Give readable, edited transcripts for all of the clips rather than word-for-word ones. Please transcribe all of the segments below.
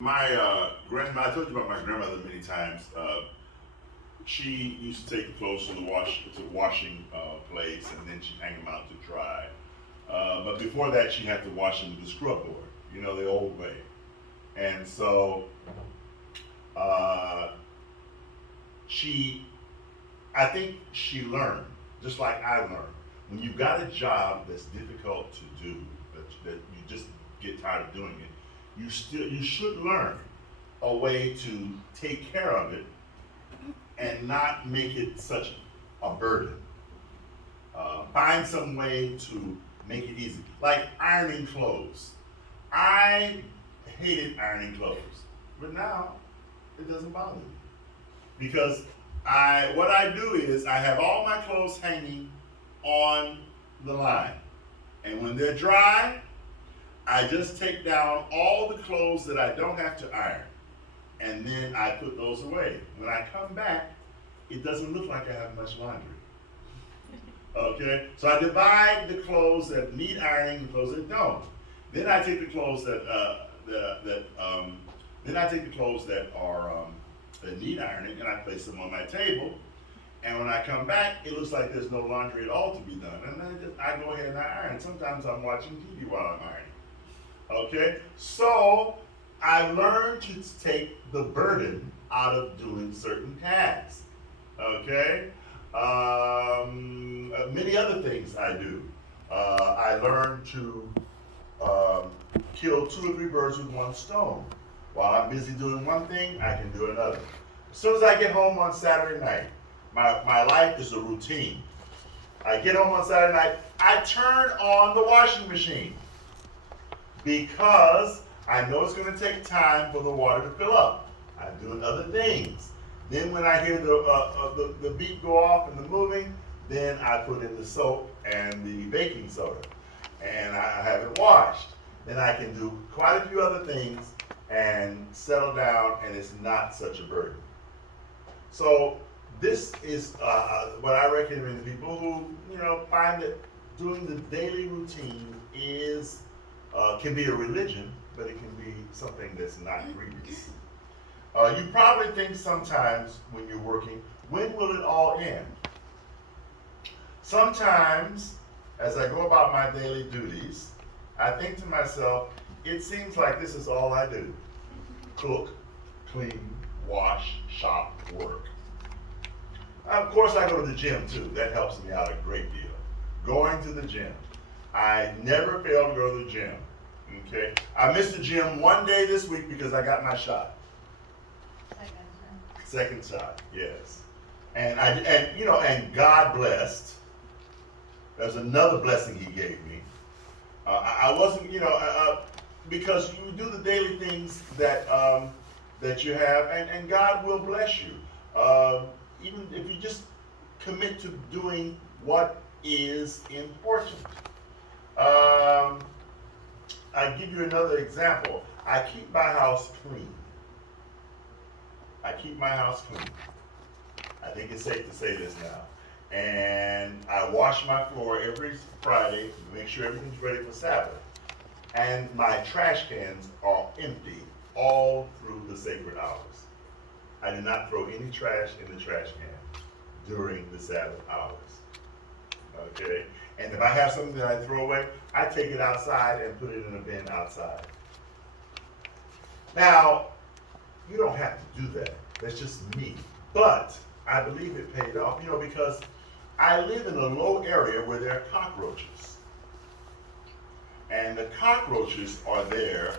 My grandma, I told you about my grandmother many times. She used to take the clothes to the washing place, and then she'd hang them out to dry. But before that, she had to wash them with the scrub board, the old way. And so uh, she, I think she learned, just like I learned. When you've got a job that's difficult to do, that you just get tired of doing it, you should learn a way to take care of it and not make it such a burden. Find some way to make it easy, like ironing clothes. I hated ironing clothes, but now it doesn't bother me because what I do is I have all my clothes hanging on the line, and when they're dry, I just take down all the clothes that I don't have to iron, and then I put those away. When I come back, it doesn't look like I have much laundry. Okay, so I divide the clothes that need ironing and clothes that don't. Then I take the clothes then I take the clothes that need ironing and I place them on my table. And when I come back, it looks like there's no laundry at all to be done. And then I go ahead and I iron. Sometimes I'm watching TV while I'm ironing. Okay, so I learned to take the burden out of doing certain tasks. Okay, many other things I do. I learned to um, kill two or three birds with one stone. While I'm busy doing one thing, I can do another. As soon as I get home on Saturday night, my life is a routine. I get home on Saturday night, I turn on the washing machine because I know it's going to take time for the water to fill up. I'm doing other things. Then when I hear the beat go off and the moving, then I put in the soap and the baking soda, and I have it washed. Then I can do quite a few other things and settle down, and it's not such a burden. So this is what I recommend to people who find that doing the daily routine is can be a religion, but it can be something that's not grievous. You probably think sometimes when you're working, when will it all end? Sometimes, as I go about my daily duties, I think to myself, it seems like this is all I do: cook, clean, wash, shop, work. Of course, I go to the gym too. That helps me out a great deal. Going to the gym. I never fail to go to the gym. Okay? I missed the gym one day this week because I got my shot. Second shot, yes. And God blessed. There's another blessing He gave me. I wasn't, because you do the daily things that you have, and God will bless you. Even if you just commit to doing what is important. I give you another example. I keep my house clean. I keep my house clean. I think it's safe to say this now. And I wash my floor every Friday to make sure everything's ready for Sabbath. And my trash cans are empty all through the sacred hours. I do not throw any trash in the trash can during the Sabbath hours. Okay? And if I have something that I throw away, I take it outside and put it in a bin outside. Now, you don't have to do that. That's just me. But I believe it paid off, because I live in a low area where there are cockroaches. And the cockroaches are there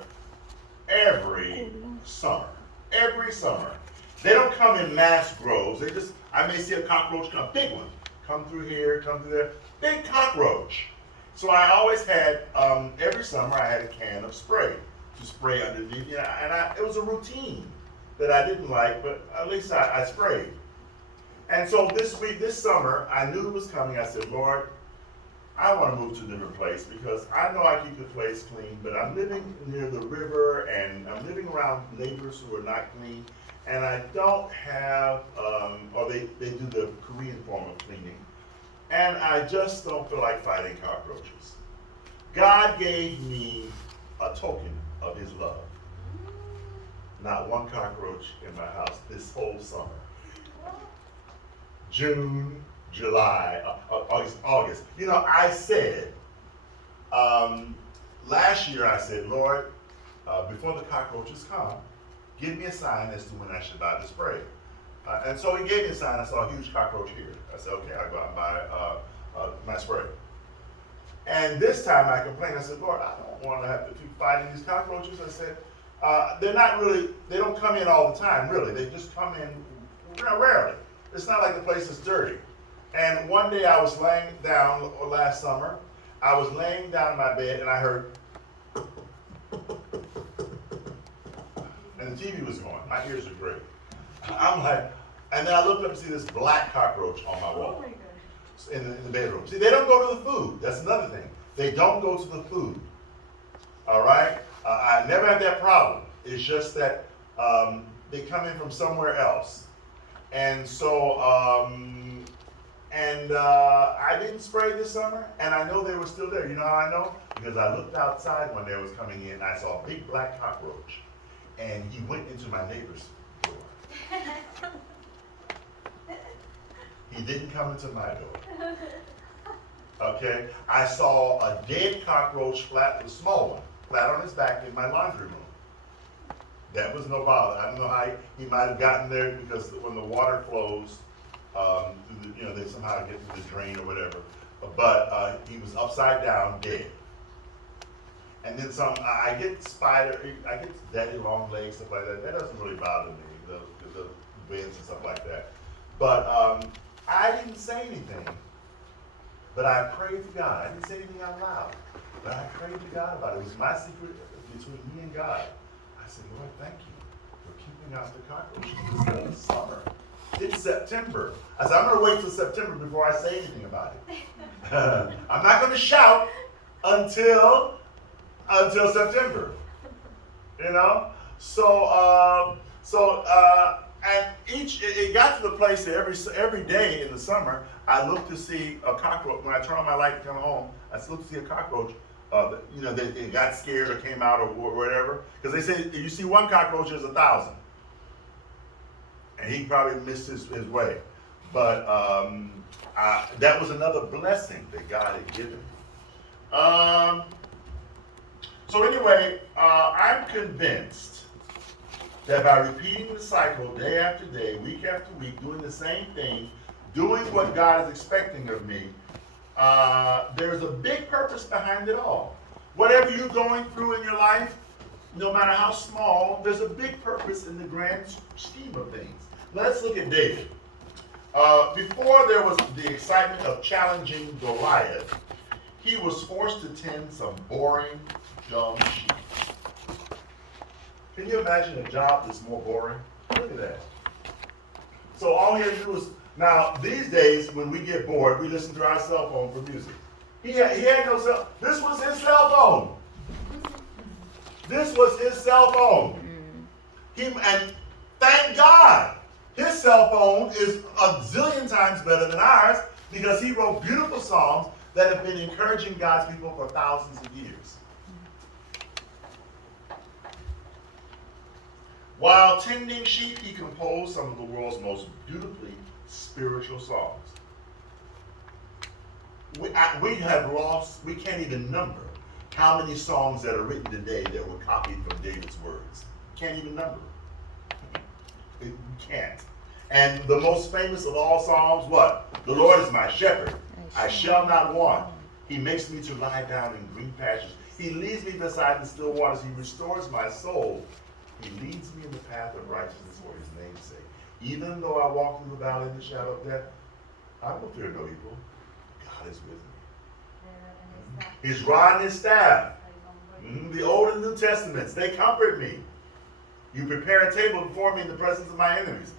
every summer. Every summer. They don't come in mass groves. I may see a cockroach come, big one, come through here, come through there, big cockroach. So I always had, every summer I had a can of spray to spray underneath, it was a routine that I didn't like, but at least I sprayed. And so this summer, I knew it was coming. I said, Lord, I want to move to a different place because I know I keep the place clean, but I'm living near the river and I'm living around neighbors who are not clean, and I don't have, or they do the Korean form of cleaning, and I just don't feel like fighting cockroaches. God gave me a token of His love. Not one cockroach in my house this whole summer. June, July, August. You know, I said, last year I said, Lord, before the cockroaches come, give me a sign as to when I should buy the spray. And so he gave me a sign. I saw a huge cockroach here. I said, okay, I'll go out and buy my spray. And this time I complained. I said, Lord, I don't want to have to keep fighting these cockroaches. I said, they're not really, they don't come in all the time, really. They just come in rarely. It's not like the place is dirty. And one day I was laying down last summer. I was laying down in my bed and I heard, and the TV was going. My ears are great. I'm like, and then I looked up and see this black cockroach on my wall. Oh my God. In the bedroom. See, they don't go to the food. That's another thing. They don't go to the food. All right? I never had that problem. It's just that they come in from somewhere else. And so, I didn't spray this summer, and I know they were still there. You know how I know? Because I looked outside when they was coming in, and I saw a big black cockroach, and he went into my neighbor's door. He didn't come into my door. Okay? I saw a dead cockroach, a small one, flat on his back in my laundry room. That was no bother. I don't know how he might have gotten there because when the water flows, they somehow get through the drain or whatever. But he was upside down, dead. And then some. I get daddy long legs, stuff like that. That doesn't really bother me. The beds and stuff like that. But I didn't say anything. But I prayed to God. I didn't say anything out loud. But I prayed to God about it. It was my secret between me and God. I said, Lord, thank you for keeping out the cockroaches this summer. It's September. I said, I'm going to wait till September before I say anything about it. I'm not going to shout until September. You know? And it got to the place that every day in the summer, I look to see a cockroach. When I turn on my light to come home, I look to see a cockroach. They got scared or came out or whatever. Because they say if you see one cockroach, there's 1,000. And he probably missed his way. But that was another blessing that God had given me. So anyway, I'm convinced that by repeating the cycle day after day, week after week, doing the same thing, doing what God is expecting of me, there's a big purpose behind it all. Whatever you're going through in your life, no matter how small, there's a big purpose in the grand scheme of things. Let's look at David. Before there was the excitement of challenging Goliath, he was forced to tend some boring, dumb sheep. Can you imagine a job that's more boring? Look at that. So all he had to do was, now these days when we get bored, we listen to our cell phone for music. He had no cell, this was his cell phone. This was his cell phone. And thank God, his cell phone is a zillion times better than ours because he wrote beautiful songs that have been encouraging God's people for thousands of years. While tending sheep, he composed some of the world's most beautifully spiritual songs. We can't even number how many songs that are written today that were copied from David's words. Can't even number. You can't. And the most famous of all songs, what? The Lord is my shepherd. I shall not want. He makes me to lie down in green pastures. He leads me beside the still waters. He restores my soul. He leads me in the path of righteousness for his name's sake. Even though I walk through the valley of the shadow of death, I will fear no evil. God is with me. His rod and his staff, the Old and New Testaments, they comfort me. You prepare a table before me in the presence of my enemies.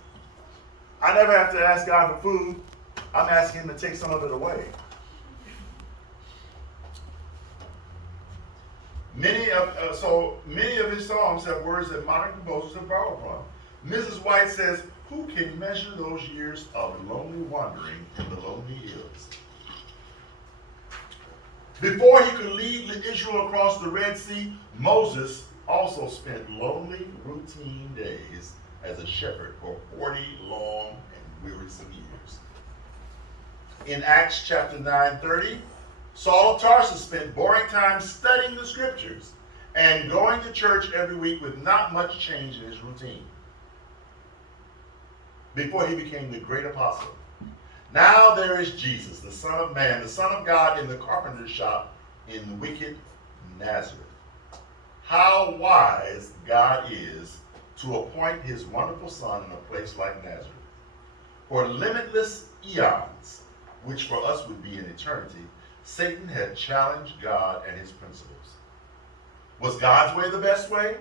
I never have to ask God for food. I'm asking him to take some of it away. Many of his songs have words that modern composers have borrowed from. Mrs. White says, who can measure those years of lonely wandering in the lonely hills? Before he could lead Israel across the Red Sea, Moses also spent lonely, routine days as a shepherd for 40 long and wearisome years. In Acts chapter 9:30, Saul of Tarsus spent boring time studying the scriptures and going to church every week with not much change in his routine before he became the great apostle. Now there is Jesus, the Son of Man, the Son of God, in the carpenter's shop in wicked Nazareth. How wise God is to appoint his wonderful Son in a place like Nazareth. For limitless eons, which for us would be an eternity, Satan had challenged God and his principles. Was God's way the best way?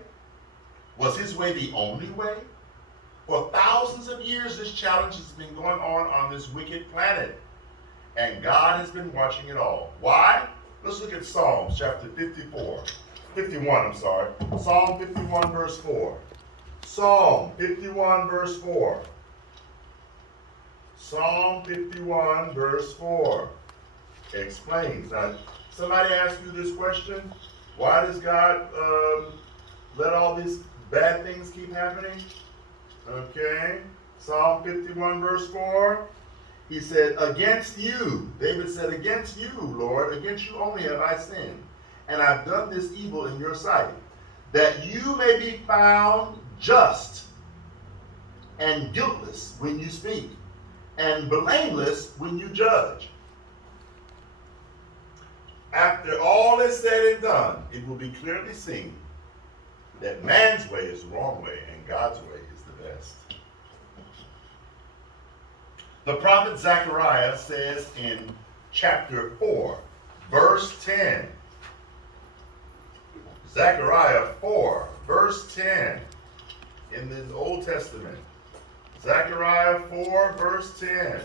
Was his way the only way? For thousands of years, this challenge has been going on this wicked planet. And God has been watching it all. Why? Let's look at Psalms chapter 51, Psalm 51 verse 4. Psalm 51 verse 4. Psalm 51 verse 4 explains. Now, somebody asked you this question. Why does God let all these bad things keep happening? Okay. Psalm 51 verse 4. He said, against you, David said, against you, Lord, against you only have I sinned, and I've done this evil in your sight, that you may be found just and guiltless when you speak, and blameless when you judge. After all is said and done, it will be clearly seen that man's way is the wrong way and God's way is the best. The prophet Zechariah says in chapter 4, verse 10, Zechariah 4, verse 10, in the Old Testament. Zechariah 4, verse 10.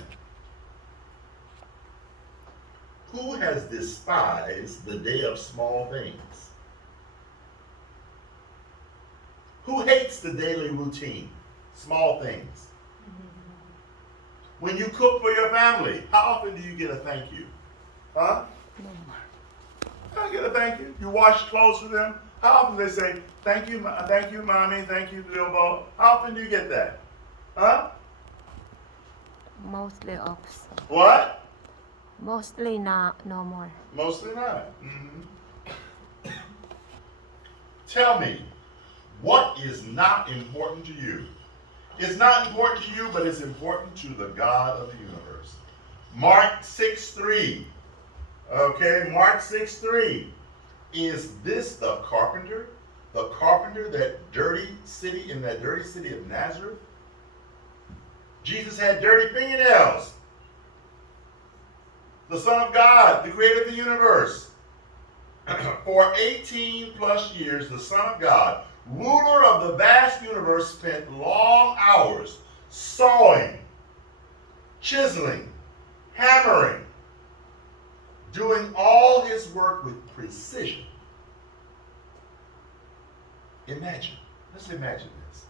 Who has despised the day of small things? Who hates the daily routine, small things? When you cook for your family, how often do you get a thank you? Huh? I get a thank you. You wash clothes for them. How often they say, thank you, mommy, thank you, Bilbo? How often do you get that? Huh? Mostly off. What? Mostly not, no more. Mostly not. Mm-hmm. Tell me, what is not important to you? It's not important to you, but it's important to the God of the universe. Mark 6:3. Okay, Mark 6:3. Is this the carpenter? The carpenter, that dirty city, in that dirty city of Nazareth? Jesus had dirty fingernails. The Son of God, the creator of the universe. For 18 plus years, the Son of God, ruler of the vast universe, spent long hours sawing, chiseling, hammering, doing all his work with precision. Imagine, let's imagine this.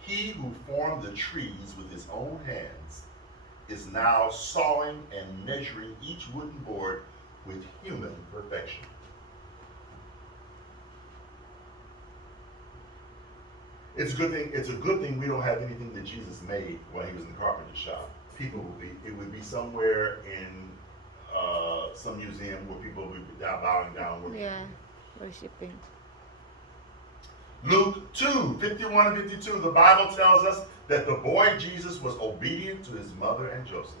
He who formed the trees with his own hands is now sawing and measuring each wooden board with human perfection. It's a good thing we don't have anything that Jesus made while he was in the carpenter's shop. It would be somewhere in some museum where people would be bowing down worshiping. Yeah, worshiping. Luke 2:51 and 52, the Bible tells us that the boy Jesus was obedient to his mother and Joseph.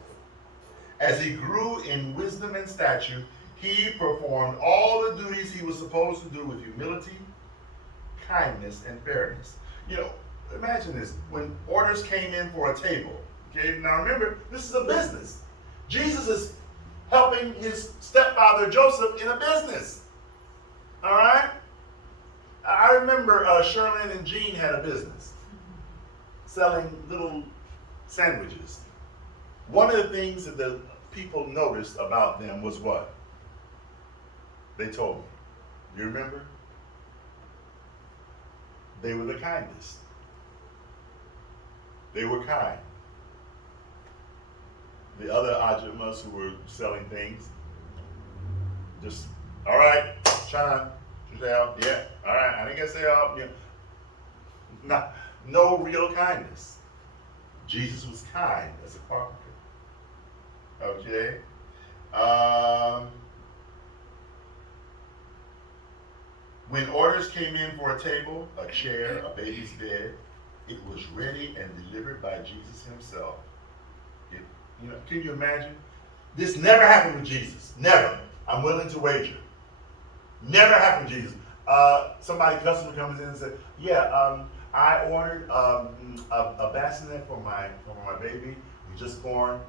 As he grew in wisdom and stature, he performed all the duties he was supposed to do with humility, kindness, and fairness. You know, imagine this, when orders came in for a table, okay, now remember, this is a business. Jesus is helping his stepfather Joseph in a business, all right? I remember Sherlyn and Jean had a business selling little sandwiches. One of the things that the people noticed about them was what? They told me. Do you remember? They were the kindest. They were kind. The other ajumas who were selling things, just, all right, Sean, Did you say help? Yeah. All right. I didn't get to say help. Yeah. Not, no real kindness. Jesus was kind as a carpenter. Okay. Um, when orders came in for a table, a chair, a baby's bed, it was ready and delivered by Jesus himself. Can you imagine? This never happened with Jesus. Never. I'm willing to wager. Never happened with Jesus. Customer comes in and said, "Yeah, I ordered a bassinet for my baby. He just born."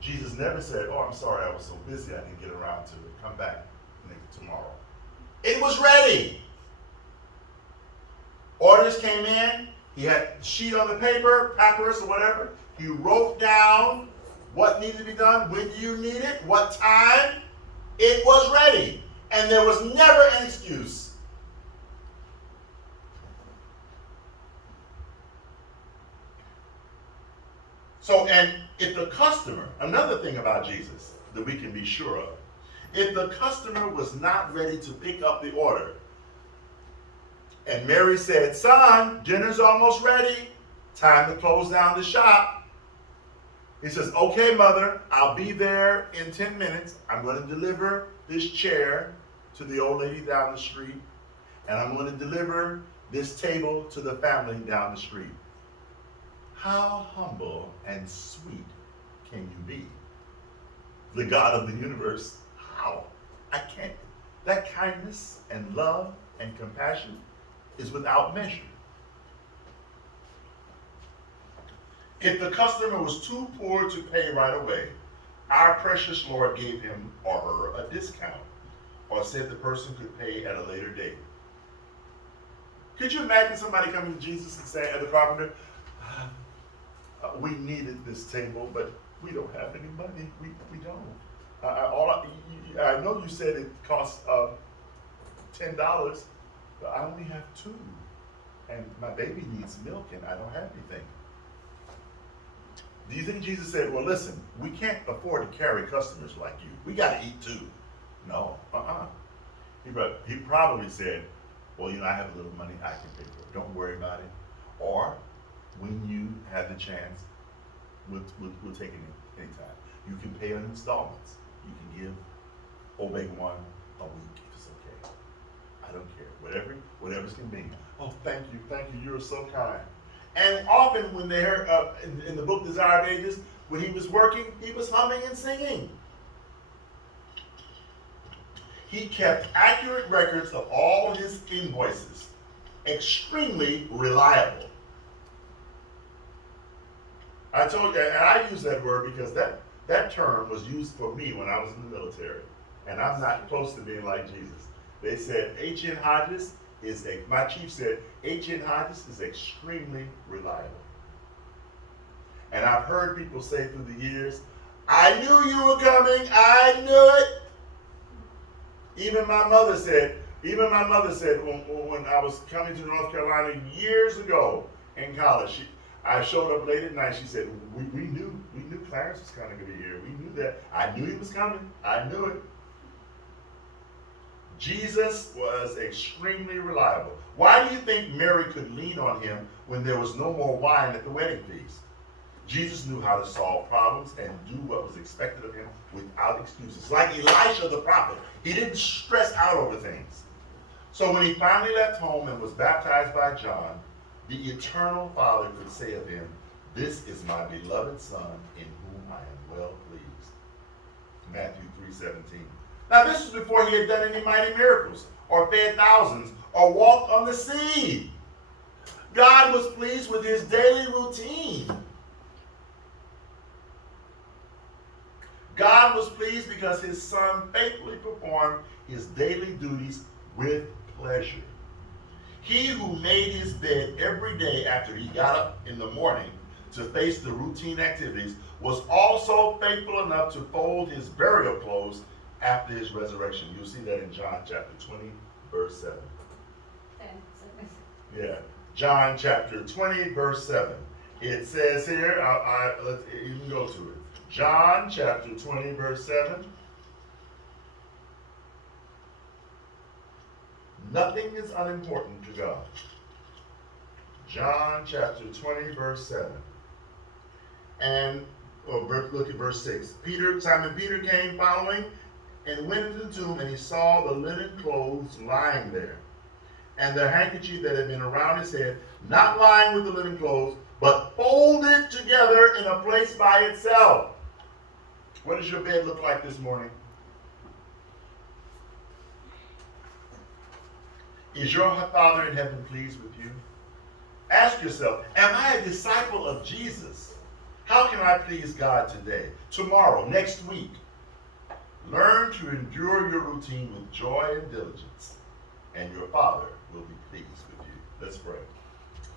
Jesus never said, "Oh, I'm sorry, I was so busy, I didn't get around to it. Come back tomorrow." It was ready. Orders came in. He had a sheet on the paper, papyrus or whatever. He wrote down what needed to be done, when you need it, what time. It was ready. And there was never an excuse. So, and if the customer, another thing about Jesus that we can be sure of, if the customer was not ready to pick up the order, and Mary said, "Son, dinner's almost ready. Time to close down the shop." He says, "Okay, mother, I'll be there in 10 minutes. I'm going to deliver this chair to the old lady down the street, and I'm going to deliver this table to the family down the street." How humble and sweet can you be? The God of the universe, how? I can't. That kindness and love and compassion is without measure. If the customer was too poor to pay right away, our precious Lord gave him or her a discount, or said the person could pay at a later date. Could you imagine somebody coming to Jesus and saying, at the carpenter, "We needed this table, but we don't have any money. We don't. I know you said it costs $10, but I only have 2, and my baby needs milk, and I don't have anything." Do you think Jesus said, "Well, listen, we can't afford to carry customers like you. We got to eat too"? No. He probably said, "Well, I have a little money I can pay for it. Don't worry about it. Or when you have the chance, we'll take it anytime. You can pay in installments. You can give Obey one a week if it's okay. I don't care. Whatever's convenient. Oh, thank you. You're so kind." And often when they heard in the book Desire of Ages, when he was working, he was humming and singing. He kept accurate records of all his invoices, extremely reliable. I told you, and I use that word because that term was used for me when I was in the military, and I'm not close to being like Jesus. They said H.N. Hodges my chief said H.N. Hodges is extremely reliable. And I've heard people say through the years, "I knew you were coming, I knew it." Even my mother said when I was coming to North Carolina years ago in college, I showed up late at night. She said, we knew Clarence was going to be here. We knew that. I knew he was coming. I knew it. Jesus was extremely reliable. Why do you think Mary could lean on him when there was no more wine at the wedding feast? Jesus knew how to solve problems and do what was expected of him without excuses. Like Elisha the prophet, he didn't stress out over things. So when he finally left home and was baptized by John, the eternal Father could say of him, "This is my beloved Son in whom I am well pleased." Matthew 3:17. Now this was before he had done any mighty miracles, or fed thousands, or walked on the sea. God was pleased with his daily routine. God was pleased because his Son faithfully performed his daily duties with pleasure. He who made his bed every day after he got up in the morning to face the routine activities was also faithful enough to fold his burial clothes after his resurrection. You'll see that in John chapter 20, verse 7. Yeah, John chapter 20, verse 7. It says here, you can go to it. John chapter 20, verse 7. Nothing is unimportant to God. John chapter 20, verse 7. And look at verse 6. Simon Peter came following and went into the tomb, and he saw the linen clothes lying there, and the handkerchief that had been around his head, not lying with the linen clothes, but folded together in a place by itself. What does your bed look like this morning? Is your Father in heaven pleased with you? Ask yourself, am I a disciple of Jesus? How can I please God today, tomorrow, next week? Learn to endure your routine with joy and diligence, and your Father will be pleased with you. Let's pray.